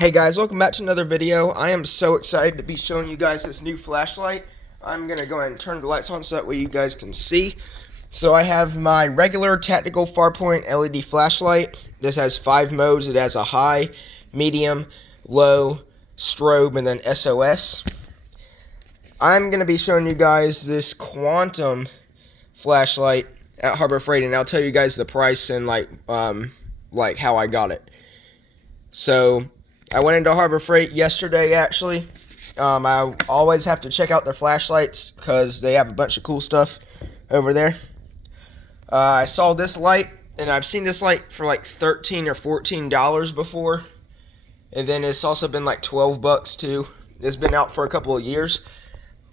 Hey guys, welcome back to another video. I am so excited to be showing you guys this new flashlight. I'm going to go ahead and turn the lights on so that way you guys can see. So I have my regular tactical Farpoint LED flashlight. This has 5 modes. It has a high, medium, low, strobe, and then SOS. I'm going to be showing you guys this quantum flashlight at Harbor Freight, and I'll tell you guys the price and like how I got it. So I went into Harbor Freight yesterday, actually. I always have to check out their flashlights because they have a bunch of cool stuff over there. I saw this light, and I've seen this light for like $13 or $14 before. And then it's also been like $12 too. It's been out for a couple of years.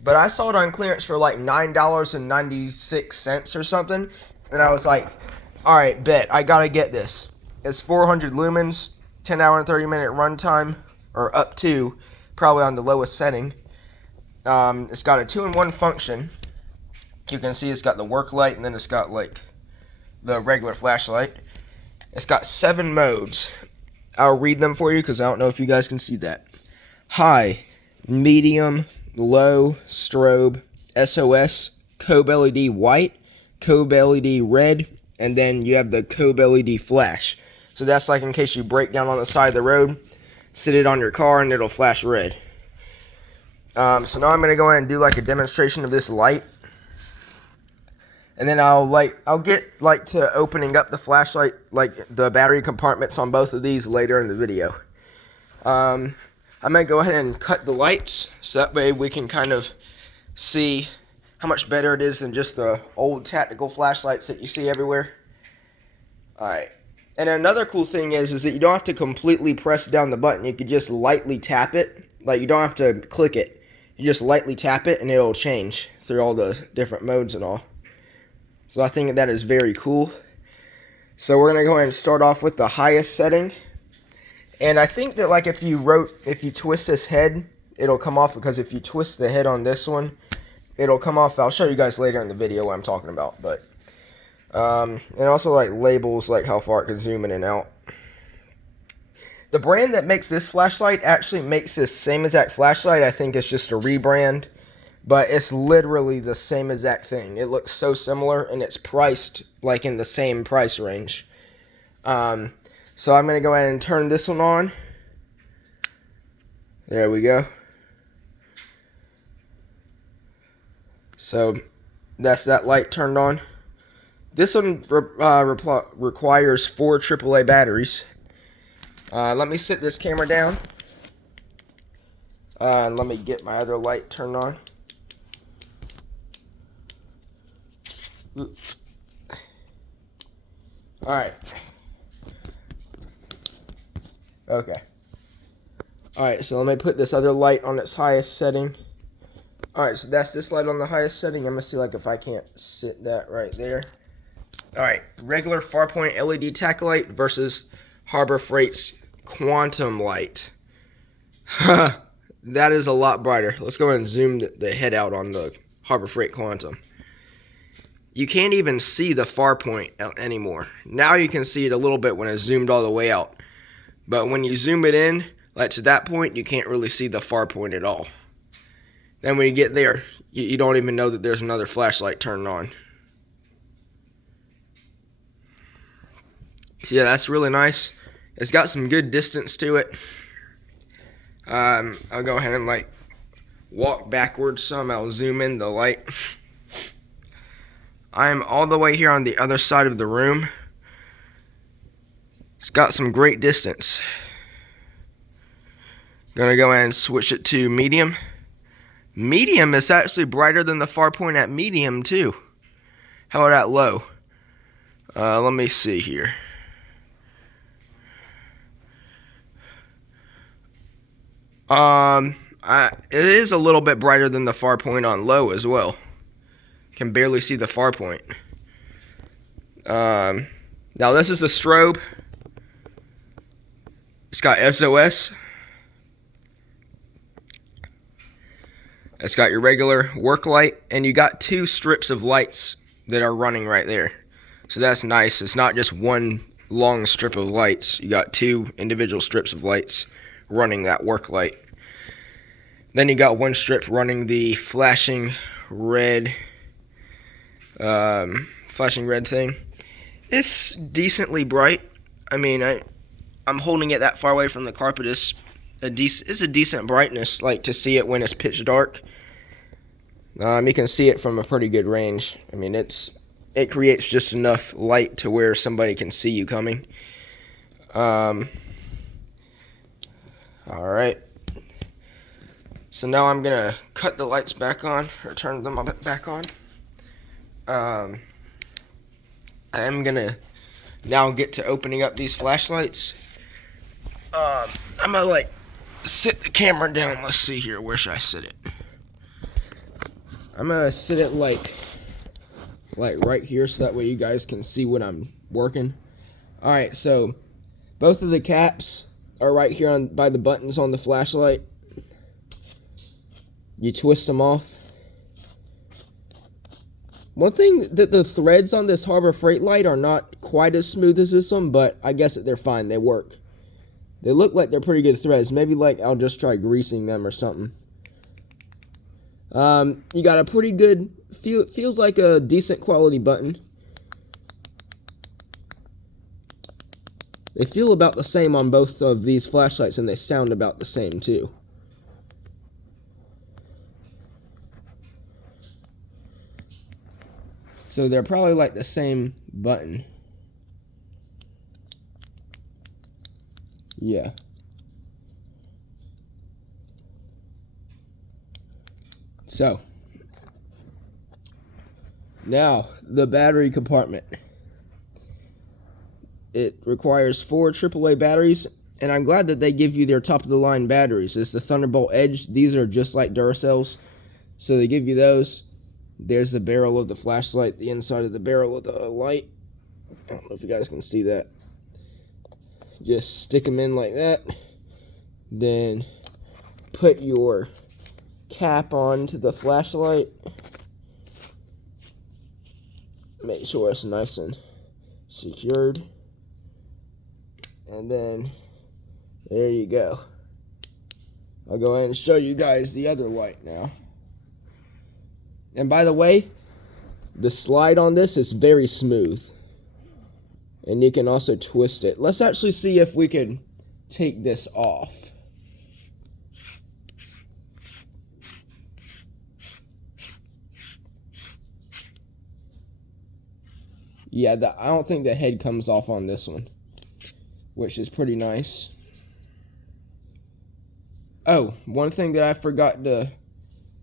But I saw it on clearance for like $9.96 or something. And I was like, alright, bet, I gotta get this. It's 400 lumens. 10 hour and 30 minute runtime, or up to, probably on the lowest setting. It's got a 2-in-1 function. You can see it's got the work light, and then it's got like the regular flashlight. It's got 7 modes. I'll read them for you because I don't know if you guys can see that. High, medium, low, strobe, SOS, Cobe LED white, Cobe LED red, and then you have the Cobe LED flash. So that's like in case you break down on the side of the road, sit it on your car and it'll flash red. So now I'm going to go ahead and do like a demonstration of this light. And then I'll get like to opening up the flashlight, like the battery compartments on both of these later in the video. I'm going to go ahead and cut the lights so that way we can kind of see how much better it is than just the old tactical flashlights that you see everywhere. Alright. And another cool thing is that you don't have to completely press down the button. You can just lightly tap it. Like, you don't have to click it. You just lightly tap it and it'll change through all the different modes and all. So I think that is very cool. So we're going to go ahead and start off with the highest setting. And I think that like if you twist this head, it'll come off, because if you twist the head on this one, it'll come off. I'll show you guys later in the video what I'm talking about, but and also like labels like how far it can zoom in and out. The brand that makes this flashlight actually makes this same exact flashlight. I think it's just a rebrand, but it's literally the same exact thing. It looks so similar, and it's priced like in the same price range. So I'm going to go ahead and turn this one on. There we go. So that's that light turned on. This one requires 4 AAA batteries. Let me sit this camera down. And let me get my other light turned on. Alright. Okay. Alright, so let me put this other light on its highest setting. Alright, so that's this light on the highest setting. I'm going to see like if I can't sit that right there. Alright, regular Farpoint LED tack light versus Harbor Freight's quantum light. That is a lot brighter. Let's go ahead and zoom the head out on the Harbor Freight quantum. You can't even see the Farpoint anymore. Now you can see it a little bit when it's zoomed all the way out. But when you zoom it in, like to that point, you can't really see the Farpoint at all. Then when you get there, you don't even know that there's another flashlight turned on. So yeah, that's really nice. It's got some good distance to it. I'll go ahead and like walk backwards some. I'll zoom in the light. I am all the way here on the other side of the room. It's got some great distance. Gonna go ahead and switch it to medium. Medium is actually brighter than the Farpoint at medium too. How about at low? Let me see here. It is a little bit brighter than the Farpoint on low as well. Can barely see the Farpoint. Now this is the strobe. It's got SOS. It's got your regular work light, and you got 2 strips of lights that are running right there. So that's nice. It's not just one long strip of lights. You got 2 individual strips of lights running that work light. Then you got one strip running the flashing red thing. It's decently bright. I mean, I'm holding it that far away from the carpet. It's a decent brightness, like to see it when it's pitch dark. You can see it from a pretty good range. I mean, it creates just enough light to where somebody can see you coming. All right. So now I'm gonna cut the lights back on, or turn them back on. I'm gonna now get to opening up these flashlights. I'm gonna like sit the camera down. Let's see here. Where should I sit it? I'm gonna sit it like right here, so that way you guys can see what I'm working. All right. So both of the caps are right here by the buttons on the flashlight. You twist them off. One thing that the threads on this Harbor Freight light are not quite as smooth as this one, but I guess that they're fine. They work. They look like they're pretty good threads. Maybe like I'll just try greasing them or something. You got a pretty good, feels like a decent quality button. They feel about the same on both of these flashlights, and they sound about the same too. So they're probably like the same button. Yeah. So now the battery compartment. It requires 4 AAA batteries, and I'm glad that they give you their top of the line batteries. It's the Thunderbolt Edge. These are just like Duracells, so they give you those. There's the barrel of the flashlight, the inside of the barrel of the light. I don't know if you guys can see that. Just stick them in like that. Then put your cap onto the flashlight. Make sure it's nice and secured. And then there you go. I'll go ahead and show you guys the other light now. And by the way, the slide on this is very smooth. And you can also twist it. Let's actually see if we can take this off. Yeah, I don't think the head comes off on this one, which is pretty nice. Oh, one thing that I forgot to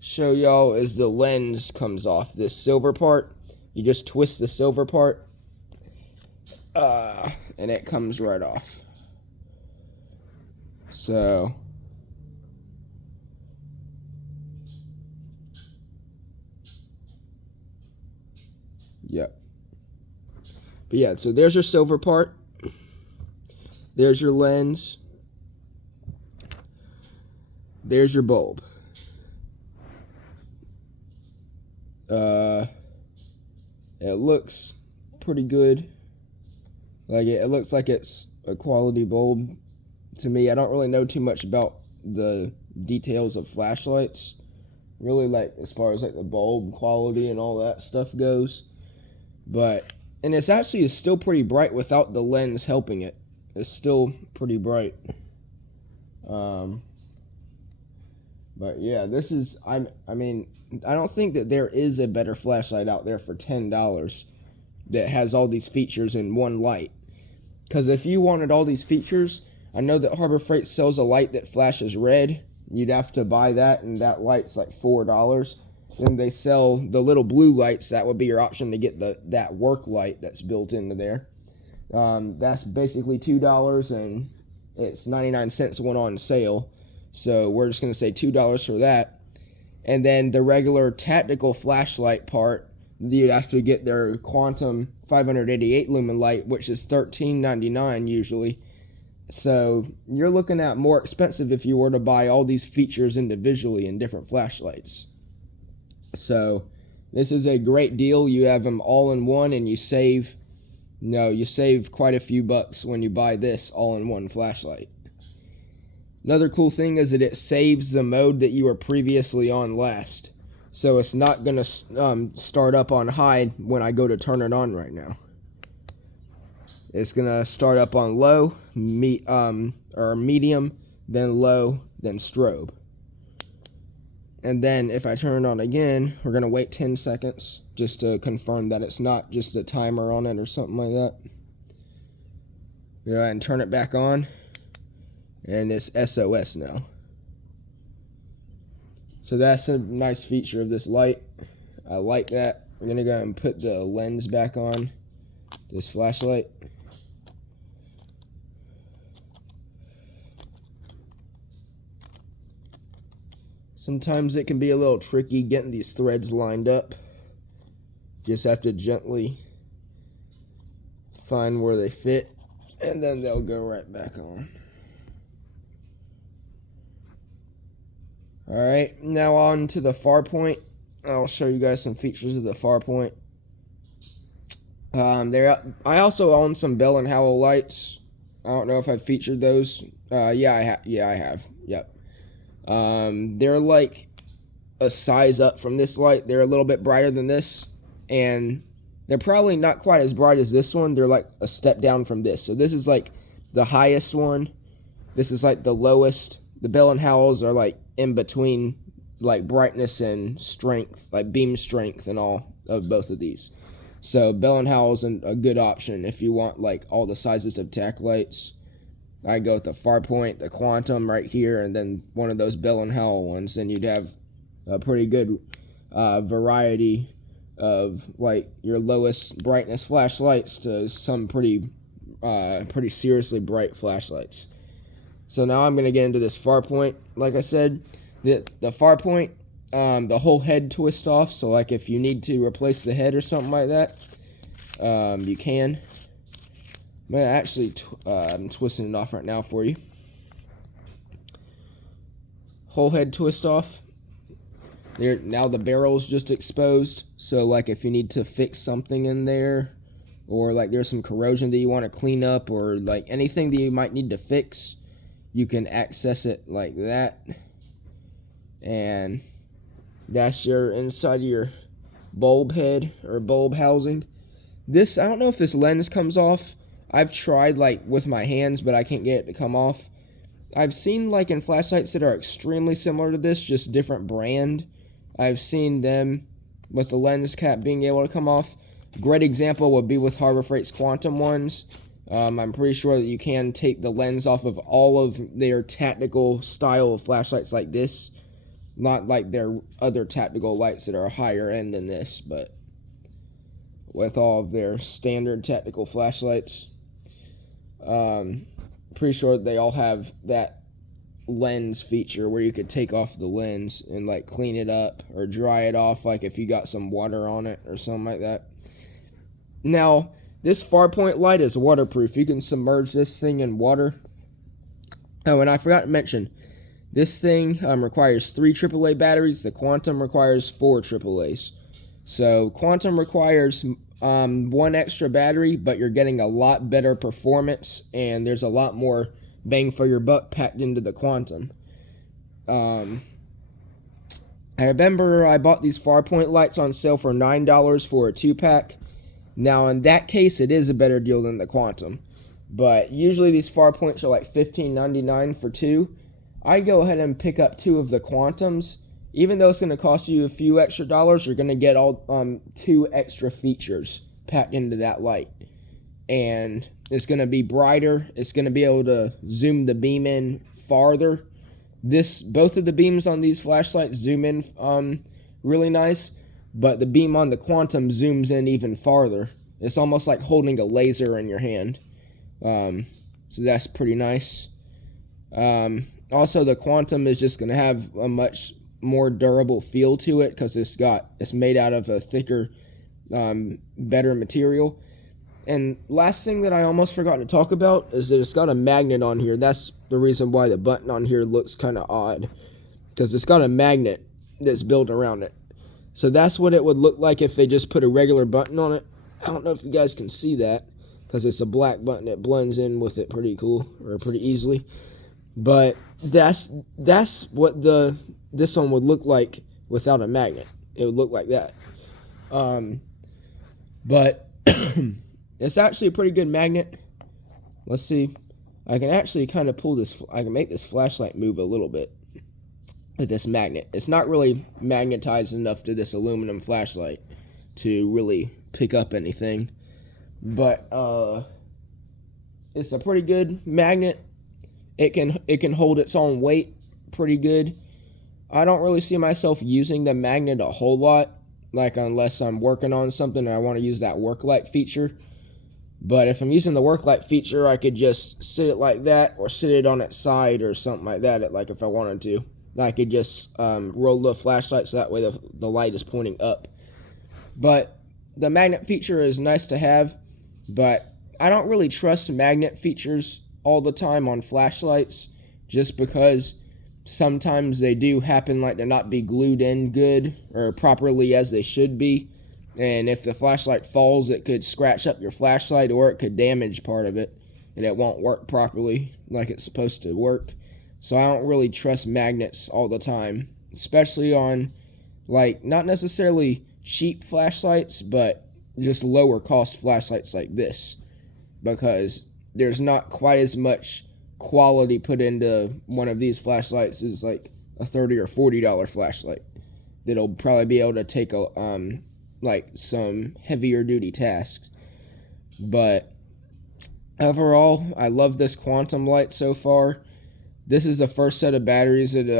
show y'all is the lens comes off. This silver part, you just twist the silver part, and it comes right off. So yep. But yeah, so there's your silver part. There's your lens. There's your bulb. It looks pretty good. Like it looks like it's a quality bulb to me. I don't really know too much about the details of flashlights, really, like as far as like the bulb quality and all that stuff goes. And it's actually still pretty bright without the lens helping it. It's still pretty bright. But yeah, this is, I mean, I don't think that there is a better flashlight out there for $10 that has all these features in one light. Because if you wanted all these features, I know that Harbor Freight sells a light that flashes red. You'd have to buy that, and that light's like $4. Then they sell the little blue lights. That would be your option to get that work light that's built into there. That's basically $2, and it's 99 cents one on sale. So we're just going to say $2 for that. And then the regular tactical flashlight part, you'd actually get their Quantum 588 lumen light, which is $13.99 usually. So you're looking at more expensive if you were to buy all these features individually in different flashlights. So this is a great deal. You have them all in one, and you save quite a few bucks when you buy this all-in-one flashlight. Another cool thing is that it saves the mode that you were previously on last. So it's not going to start up on high when I go to turn it on right now. It's going to start up on low, or medium, then low, then strobe. And then if I turn it on again, we're going to wait 10 seconds just to confirm that it's not just a timer on it or something like that. Go ahead and turn it back on. And it's SOS now. So that's a nice feature of this light. I like that. I'm going to go ahead and put the lens back on this flashlight. Sometimes it can be a little tricky getting these threads lined up. Just have to gently find where they fit, and then they'll go right back on. Alright, now on to the far point. I'll show you guys some features of the far point. I also own some Bell & Howell lights. I don't know if I've featured those. Yeah, I have. Yep. They're like a size up from this light. They're a little bit brighter than this, and they're probably not quite as bright as this one. They're like a step down from this. So this is like the highest one. This is like the lowest. The Bell & Howells are like in between, like brightness and strength, like beam strength and all of both of these. So Bell & Howell's a good option if you want like all the sizes of tack lights. I go with the far point, the quantum right here, and then one of those Bell & Howell ones. Then you'd have a pretty good variety of like your lowest brightness flashlights to some pretty seriously bright flashlights. So now I'm going to get into this far point. Like I said, the far point, the whole head twist off. So like if you need to replace the head or something like that, you can. I'm twisting it off right now for you. Whole head twist off. There, now the barrel's just exposed. So like if you need to fix something in there, or like there's some corrosion that you want to clean up, or like anything that you might need to fix, you can access it like that. And that's your inside of your bulb head or bulb housing. This, I don't know if this lens comes off. I've tried like with my hands, but I can't get it to come off. I've seen like in flashlights that are extremely similar to this, just different brand. I've seen them with the lens cap being able to come off. Great example would be with Harbor Freight's Quantum ones. I'm pretty sure that you can take the lens off of all of their tactical style of flashlights like this. Not like their other tactical lights that are higher end than this, but with all of their standard tactical flashlights. Pretty sure they all have that lens feature where you could take off the lens and like clean it up or dry it off, like if you got some water on it or something like that. Now, this far point light is waterproof. You can submerge this thing in water. Oh, and I forgot to mention, this thing requires 3 AAA batteries. The Quantum requires 4 AAAs. So Quantum requires 1 extra battery, but you're getting a lot better performance, and there's a lot more bang for your buck packed into the Quantum. I remember I bought these Farpoint lights on sale for $9 for a 2-pack. Now, in that case, it is a better deal than the Quantum. But usually these Farpoints are like $15.99 for 2. I go ahead and pick up 2 of the Quantums. Even though it's going to cost you a few extra dollars, you're going to get all 2 extra features packed into that light. And it's going to be brighter. It's going to be able to zoom the beam in farther. Both of the beams on these flashlights zoom in really nice, but the beam on the Quantum zooms in even farther. It's almost like holding a laser in your hand. So that's pretty nice. Also, the Quantum is just going to have a much more durable feel to it because it's made out of a thicker, better material. And last thing that I almost forgot to talk about is that it's got a magnet on here. That's the reason why the button on here looks kind of odd, because it's got a magnet that's built around it. So that's what it would look like if they just put a regular button on it. I don't know if you guys can see that because it's a black button. It blends in with it pretty cool, or pretty easily. But that's what this one would look like without a magnet. It would look like that. But it's actually a pretty good magnet. Let's see. I can actually kind of pull this. I can make this flashlight move a little bit with this magnet. It's not really magnetized enough to this aluminum flashlight to really pick up anything. But it's a pretty good magnet. It can hold its own weight pretty good. I don't really see myself using the magnet a whole lot, like unless I'm working on something and I want to use that work light feature. But if I'm using the work light feature, I could just sit it like that or sit it on its side or something like that, like if I wanted to. I could just roll the flashlight so that way the light is pointing up. But the magnet feature is nice to have, but I don't really trust magnet features all the time on flashlights, just because sometimes they do happen like to not be glued in good or properly as they should be. And if the flashlight falls, it could scratch up your flashlight, or it could damage part of it and it won't work properly like it's supposed to work. So I don't really trust magnets all the time, especially on, like, not necessarily cheap flashlights, but just lower cost flashlights like this, because there's not quite as much quality put into one of these flashlights as like a $30 or $40 flashlight that'll probably be able to take a like some heavier duty tasks. But overall, I love this quantum light so far. This is the first set of batteries that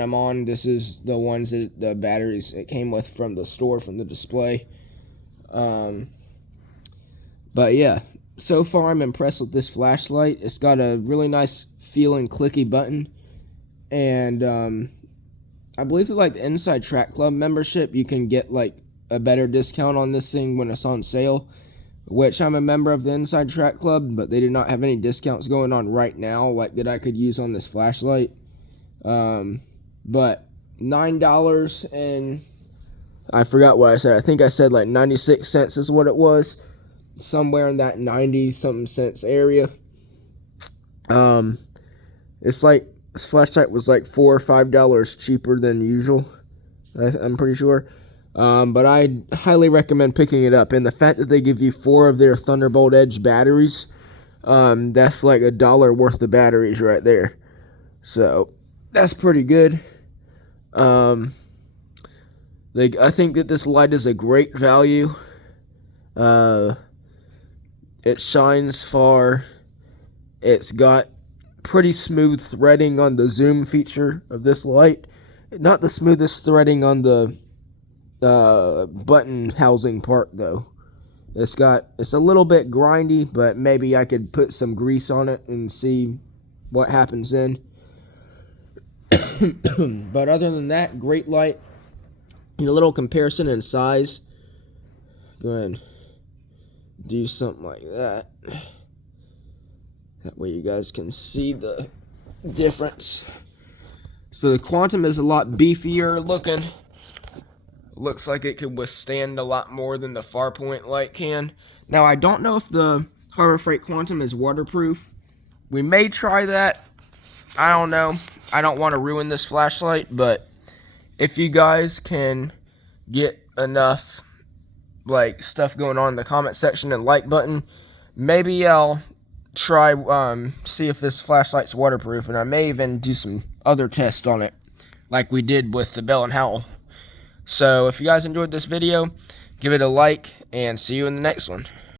I'm on. This is the ones that the batteries it came with from the store, from the display. But yeah, so far I'm impressed with this flashlight. It's got a really nice feeling clicky button, and I believe that like the Inside Track Club membership, you can get like a better discount on this thing when it's on sale, which I'm a member of the Inside Track Club, but they did not have any discounts going on right now like that I could use on this flashlight. But $9 and I forgot what I said. I think I said like 96 cents is what it was, somewhere in that 90 something cents area. It's like this flashlight was like $4 or $5 cheaper than usual, I'm pretty sure. But I highly recommend picking it up. And the fact that they give you 4 of their Thunderbolt Edge batteries, that's like $1 worth of batteries right there. So that's pretty good. I think that this light is a great value. It shines far. It's got pretty smooth threading on the zoom feature of this light. Not the smoothest threading on the button housing part though. It's a little bit grindy, but maybe I could put some grease on it and see what happens then. But other than that, great light. A little comparison in size. Go ahead and do something like that. That way you guys can see the difference. So the Quantum is a lot beefier looking. Looks like it could withstand a lot more than the Farpoint light can. Now, I don't know if the Harbor Freight Quantum is waterproof. We may try that. I don't know. I don't want to ruin this flashlight, but if you guys can get enough like stuff going on in the comment section and like button, maybe I'll try see if this flashlight's waterproof, and I may even do some other tests on it like we did with the Bell & Howell. So if you guys enjoyed this video, give it a like, and see you in the next one.